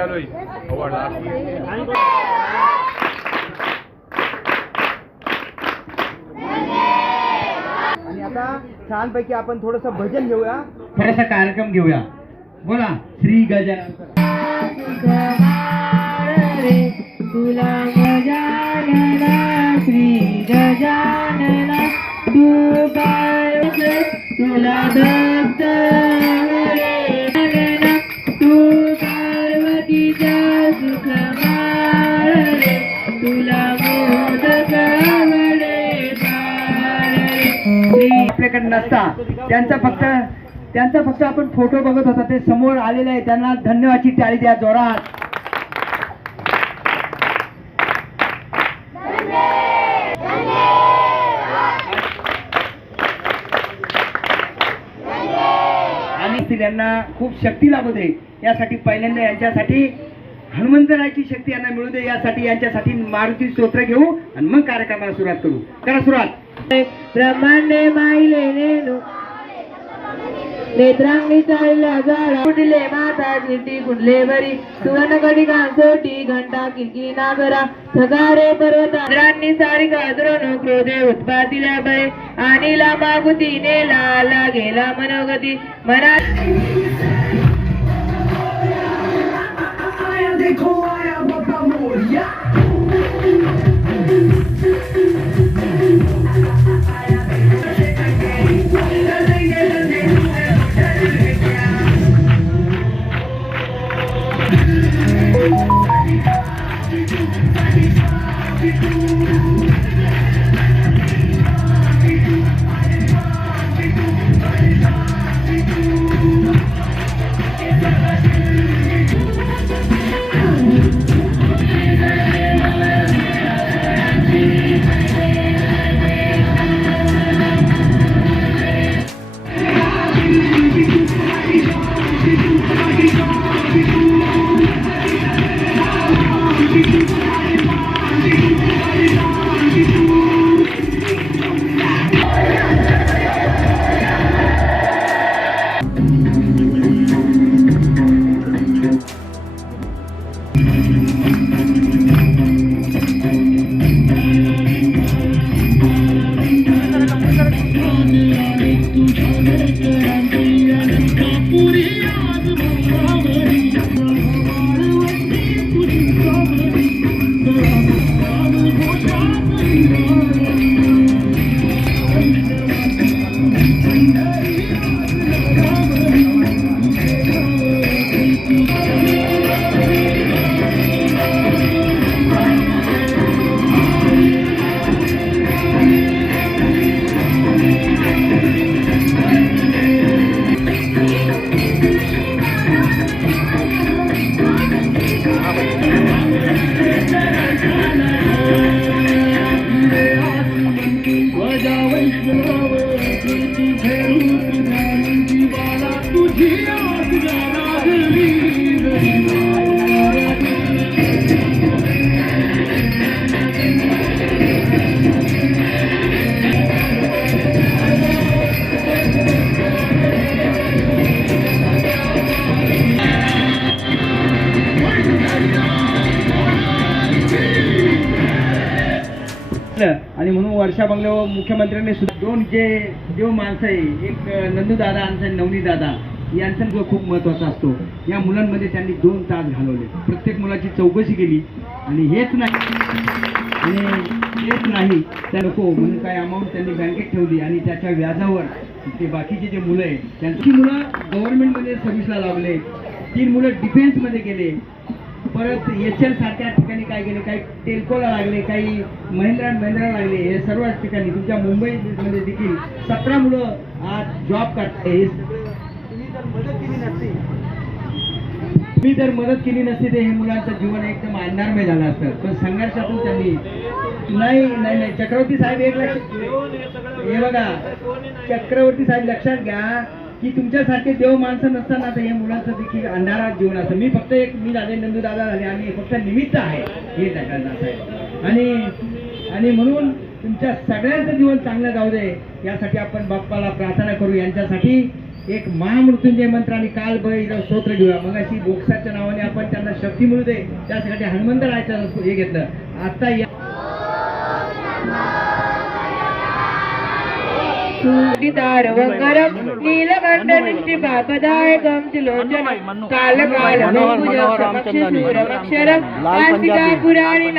चालू ही आणि आता छानपैकी आपण थोडस भजन घेऊया. थोडासा कार्यक्रम घेऊया. बोला श्री गजानन रे तुला गजानना श्री गजानना. तुला आपल्याकडे नसता. त्यांचा फक्त त्यांचा फक्त आपण फोटो बघत होता. ते समोर आलेले आहे त्यांना धन्यवादची टाळी द्या जोरात. आणि यांना खूप शक्ती लागू दे. यासाठी पहिल्यांदा यांच्यासाठी हनुमंतराची शक्ती यांना मिळू दे यासाठी यांच्यासाठी मारुती स्तोत्र घेऊ आणि मग कार्यक्रमाला सुरुवात करू. करा सुरुवात. ब्रह्मांडे माईले नेनू नेत्रांगी चालला झाडा कुठले माता जिटी कुठले बरी. सुवर्ण कडी कांसोटी घंटा किरकी नागरा. सगारे पर्वतांनी सारी गाजरोन क्रोधे उत्पादिल्या बरे. आणि ला मागुतीने लाला गेला मनोगती. मना आणि वर्षा बंगल्यावर मुख्यमंत्र्यांनी सुद्धा दोन जे देव माणसं आहे एक नंदूदादा आणि नवनी दादा यांचा जो खूप महत्त्वाचा असतो. या मुलांमध्ये त्यांनी दोन तास घालवले. प्रत्येक मुलाची चौकशी केली. आणि हेच नाही आणि येत नाही त्या नको म्हणून काय अमाऊंट त्यांनी बँकेत ठेवली आणि त्याच्या व्याजावर ते बाकीचे जे मुलं आहे त्यांची मुलं गव्हर्नमेंटमध्ये सर्व्हिसला लावले. तीन मुलं डिफेन्समध्ये गेले. परत एच एल सारख्या ठिकाणी काय गेले काही टेल्कोला लागले काही महिंद्रा महिंद्रा लागले हे सर्व ठिकाणी. तुमच्या मुंबईमध्ये देखील सतरा मुलं आज जॉब हे सगळं तुम्ही जर मदत केली नसती. तुम्ही जर मदत केली नसती तर हे मुलांचं जीवन एकदम अंधारमय झालं असतं. पण संघर्षातून त्यांनी नाही नाही नाही. चक्रवर्ती साहेब एक लक्ष हे बघा. चक्रवर्ती साहेब लक्षात घ्या. की तुमच्यासारखे देव माणसं नसताना तर हे मुलांचं देखील अंधारात जीवन असतं. मी फक्त एक मी झाले नंदू दादा झाले आणि फक्त निमित्त आहे. हे जगायला आणि आणि म्हणून तुमच्या सगळ्यांचं जीवन चांगलं जाऊ दे. यासाठी आपण बाप्पाला प्रार्थना करू. यांच्यासाठी एक महामृत्युंजय मंत्र आणि काल बैल स्तोत्र घेऊया. मग अशी बोक्साच्या नावाने आपण त्यांना शक्ती मिळू दे. त्यासाठी हनुमंतरायचं हे घेतलं. आता या శూడితారవంగరం నీలకంఠ దృష్టి పాపదాయకం త్రిలోచనం కాలకాలమే పూజ సమక్ష శూరమక్షరం ఆసికా పురాణి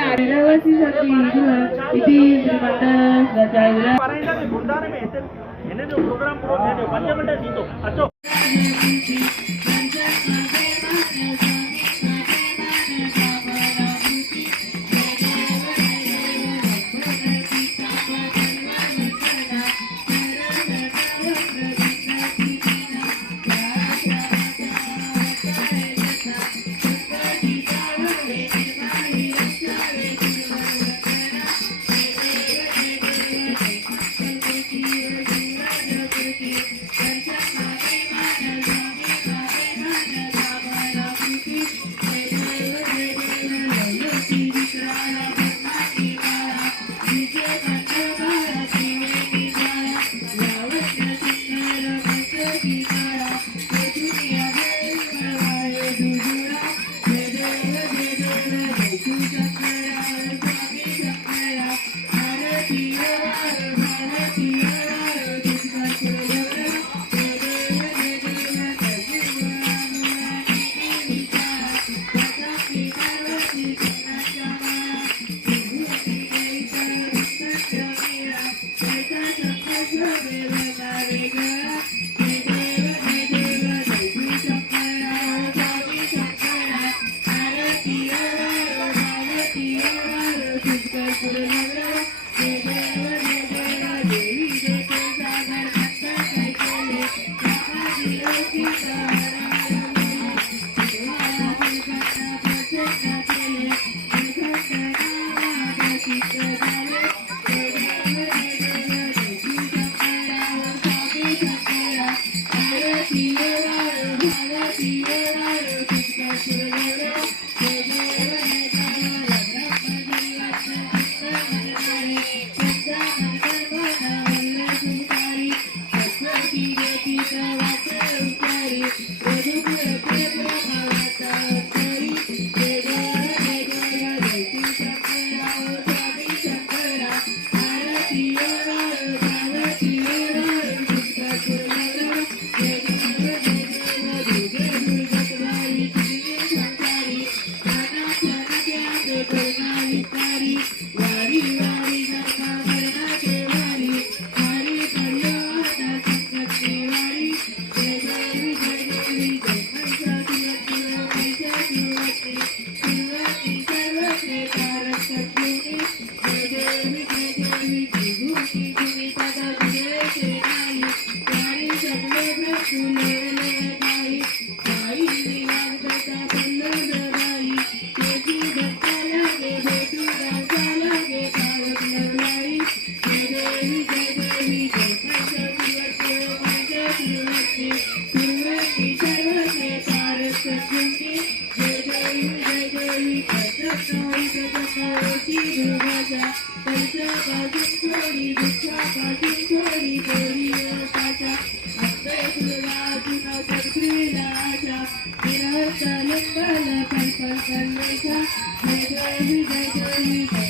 Jai Jai Jai Jai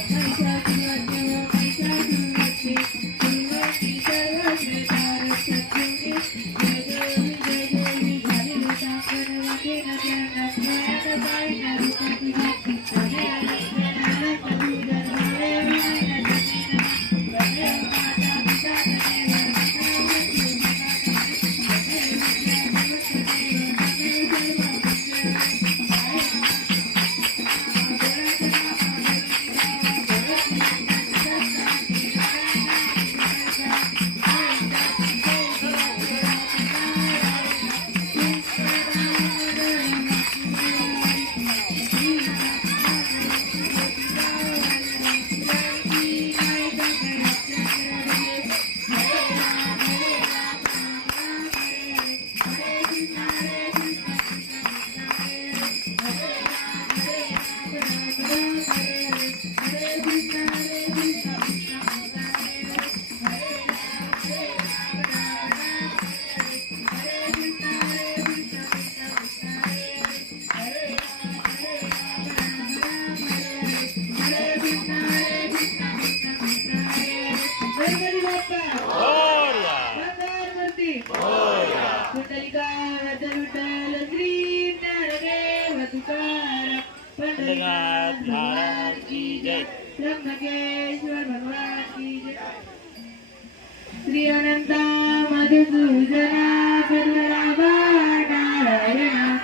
Jagannath Maharaj की जय। त्र्यंबकेश्वर भगवान की जय। श्री अनंता मधुसूदना प्रद्युराभा नारायणा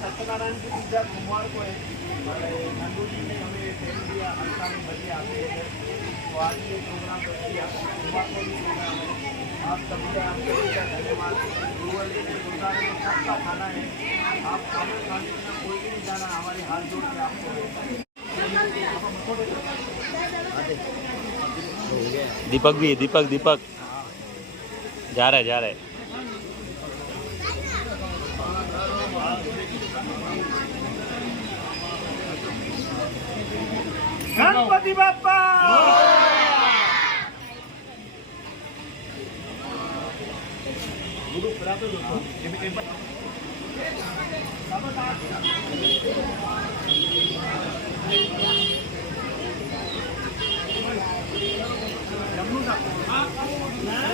सत्यनारायण की पूजा सोमवार को है नंदू जी ने हमें दिया बजे आते हैं तो आज ये प्रोग्राम सोमवार को भी प्रोग्राम है आप सभी का आपके धन्यवाद जी ने सबका खाना है आप खाना खाने में कोई भी नहीं जाना हमारे हाथ जोड़ के आपको दीपक भी, दीपक दीपक। जा रहा है, जा रहा है। गणपती बाप्पा!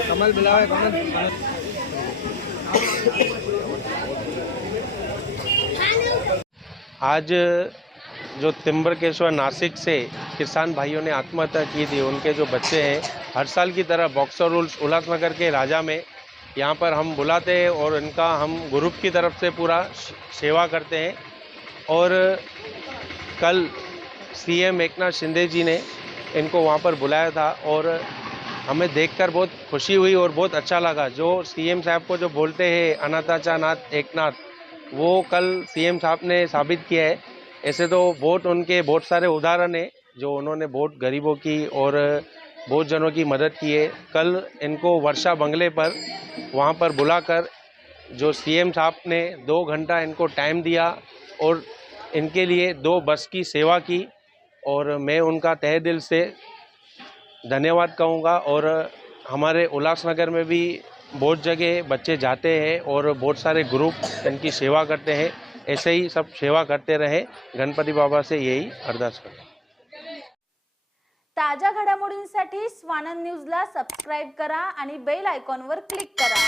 कमल बिलावे कमल. आज जो तिम्बरकेश्वर नासिक से किसान भाइयों ने आत्महत्या की थी, उनके जो बच्चे हैं, हर साल की तरह बॉक्सर रूल्स उल्लासनगर के राजा में यहाँ पर हम बुलाते हैं और इनका हम ग्रुप की तरफ़ से पूरा सेवा करते हैं। और कल सीएम एकनाथ शिंदे जी ने इनको वहाँ पर बुलाया था और हमें देखकर बहुत खुशी हुई और बहुत अच्छा लगा। जो सीएम साहब को जो बोलते हैं अनाथाचा नाथ एकनाथ, वो कल सीएम साहब ने साबित किया है। ऐसे तो बहुत उनके बहुत सारे उदाहरण हैं जो उन्होंने बहुत गरीबों की और बहुत जनों की मदद की है। कल इनको वर्षा बंगले पर, वहाँ पर बुलाकर जो सीएम साहब ने दो घंटा इनको टाइम दिया और इनके लिए दो बस की सेवा की और मैं उनका तहे दिल से धन्यवाद कहूँगा और हमारे उल्लासनगर में भी बहुत जगह बच्चे जाते हैं और बहुत सारे ग्रुप इनकी सेवा करते हैं। ऐसे ही सब सेवा करते रहे। गणपति बाबा से यही अरदास करते ताज्या घडामोडींसाठी स्वानंद न्यूजला सबस्क्राईब करा आणि बेल आयकॉनवर क्लिक करा.